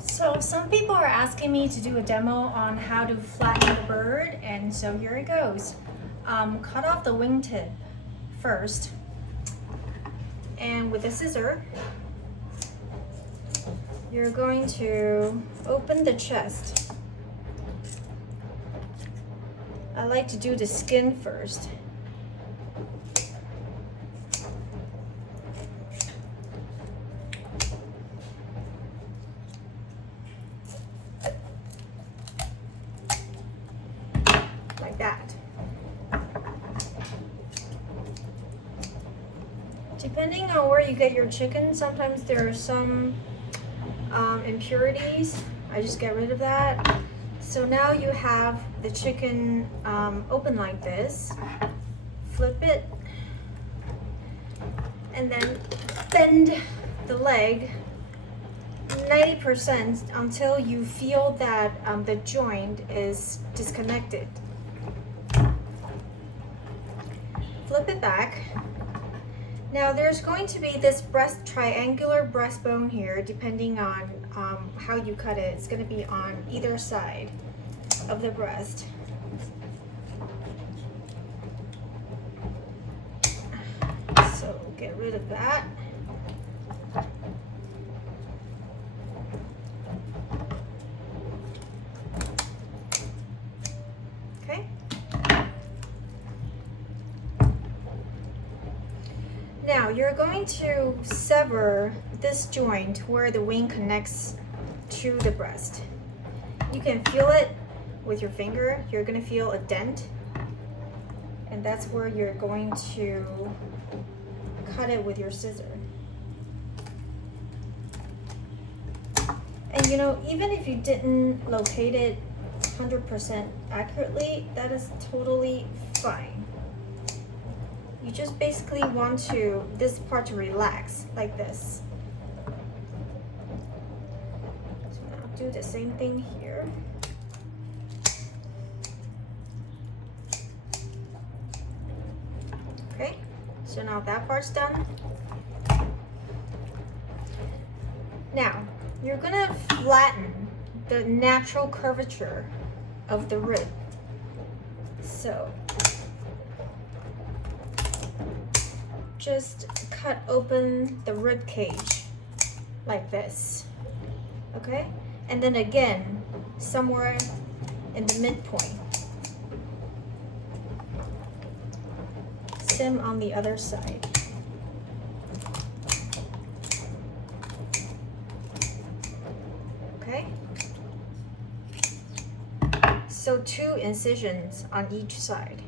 So some people are asking me to do a demo on how to flatten the bird, and so here it goes. Cut off the wingtip first, and with a scissor, you're going to open the chest. I like to do the skin first. Like that. Depending on where you get your chicken, sometimes there are some impurities. I just get rid of that. So now you have the chicken open like this. Flip it and then bend the leg 90% until you feel that the joint is disconnected. Flip it back. Now there's going to be this triangular breastbone here, depending on how you cut it. It's going to be on either side of the breast. So get rid of that. Okay. Now you're going to sever this joint where the wing connects to the breast. You can feel it with your finger. You're going to feel a dent, and that's where you're going to cut it with your scissor. And you know, even if you didn't locate it 100% accurately, that is totally fine. You just basically want this part to relax like this. So now do the same thing here. Okay, so now that part's done. Now, you're gonna flatten the natural curvature of the rib. So, just cut open the rib cage like this, okay? And then again, somewhere in the midpoint. Same on the other side. Okay? So 2 incisions on each side.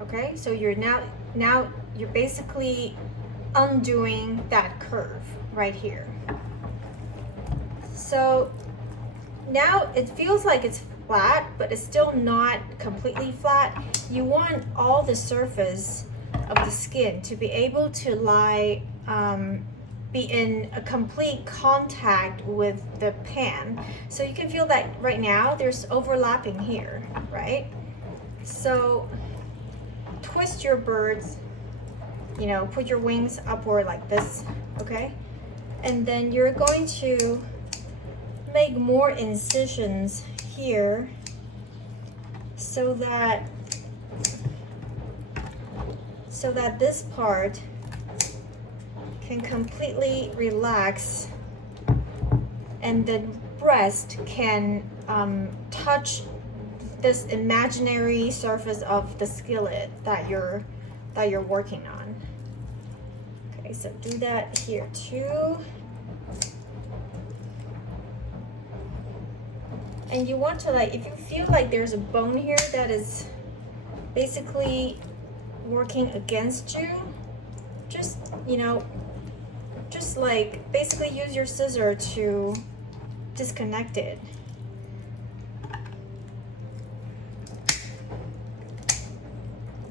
Okay? So you're now you're basically undoing that curve right here. So now it feels like it's flat, but it's still not completely flat. You want all the surface of the skin to be able to lie, be in a complete contact with the pan. So you can feel that right now there's overlapping here, right? So twist your birds, you know, put your wings upward like this, okay? And then you're going to make more incisions here so that this part can completely relax and the breast can touch this imaginary surface of the skillet that you're working on. Okay, so do that here too. And you want to, like, if you feel like there's a bone here that is basically working against you, just, you know, just like basically use your scissor to disconnect it.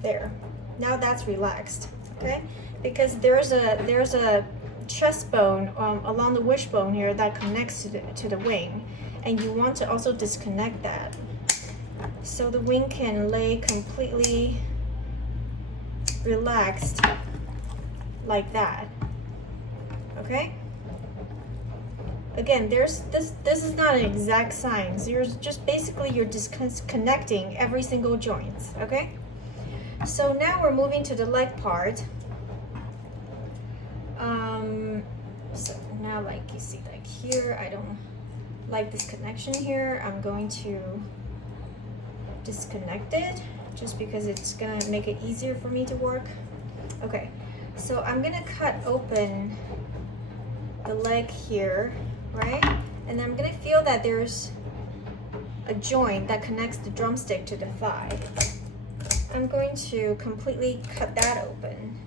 There. Now that's relaxed, okay? Because there's a chest bone along the wishbone here that connects to the wing, and you want to also disconnect that so the wing can lay completely relaxed like that. Okay? again, this is not an exact science. You're just basically you're disconnecting every single joint, okay? So now we're moving to the leg part. So now, like you see, like here, I don't like this connection here. I'm going to disconnect it just because it's gonna make it easier for me to work. Okay, so I'm gonna cut open the leg here, right? And I'm gonna feel that there's a joint that connects the drumstick to the thigh. I'm going to completely cut that open.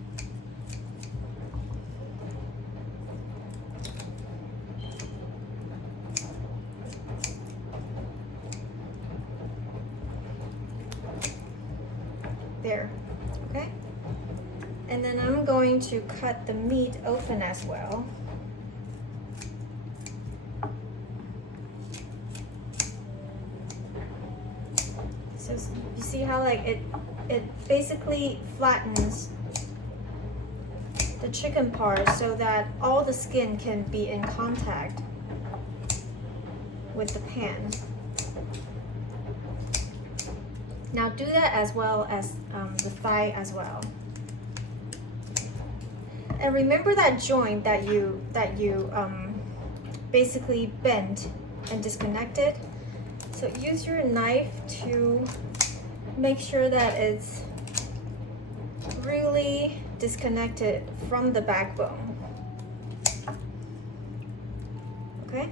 There, okay? And then I'm going to cut the meat open as well. So you see how like it basically flattens the chicken part so that all the skin can be in contact with the pan. Now do that as well as the thigh as well. And remember that joint that you basically bent and disconnected. So use your knife to make sure that it's really disconnected from the backbone. Okay?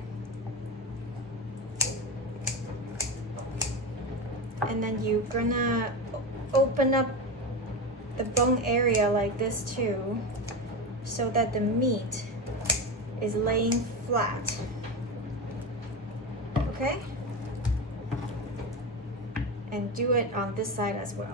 And then you're gonna open up the bone area like this too, so that the meat is laying flat. Okay? And do it on this side as well.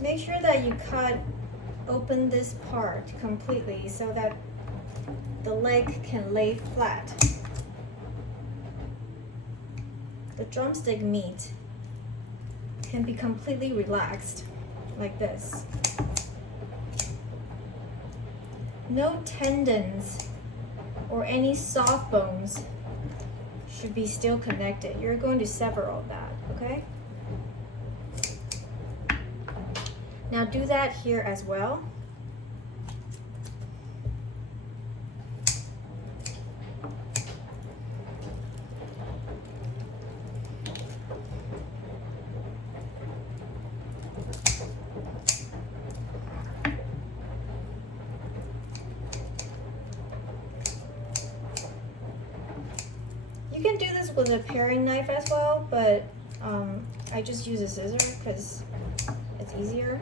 Make sure that you cut open this part completely so that the leg can lay flat. The drumstick meat can be completely relaxed like this. No tendons or any soft bones should be still connected. You're going to sever all that, okay? Now do that here as well. You can do this with a paring knife as well, but I just use a scissor because it's easier.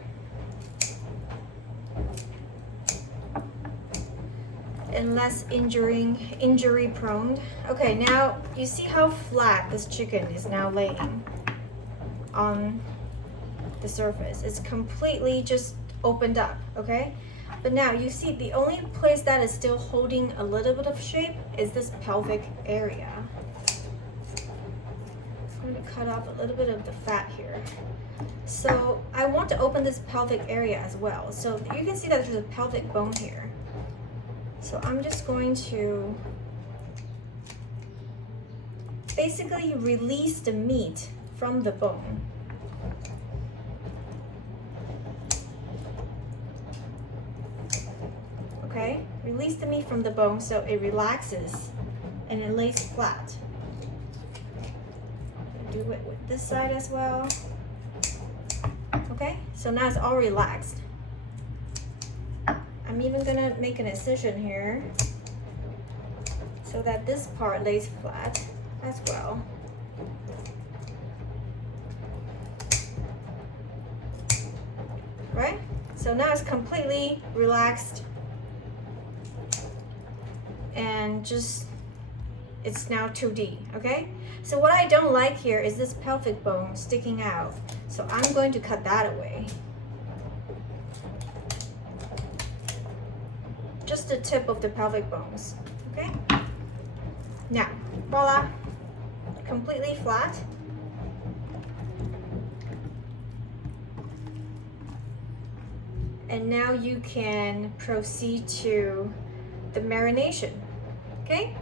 And less injury prone. Okay, now you see how flat this chicken is now laying on the surface. It's completely just opened up, okay? But now you see the only place that is still holding a little bit of shape is this pelvic area. I'm going to cut off a little bit of the fat here. So I want to open this pelvic area as well. So you can see that there's a pelvic bone here. So I'm just going to basically release the meat from the bone. Okay, release the meat from the bone so it relaxes and it lays flat. Do it with this side as well. Okay, so now it's all relaxed. I'm even gonna make an incision here so that this part lays flat as well. Right? So now it's completely relaxed. and just, it's now 2D, okay? So what I don't like here is this pelvic bone sticking out. So I'm going to cut that away. Just the tip of the pelvic bones, okay? Now, voila, completely flat. And now you can proceed to the marination, okay?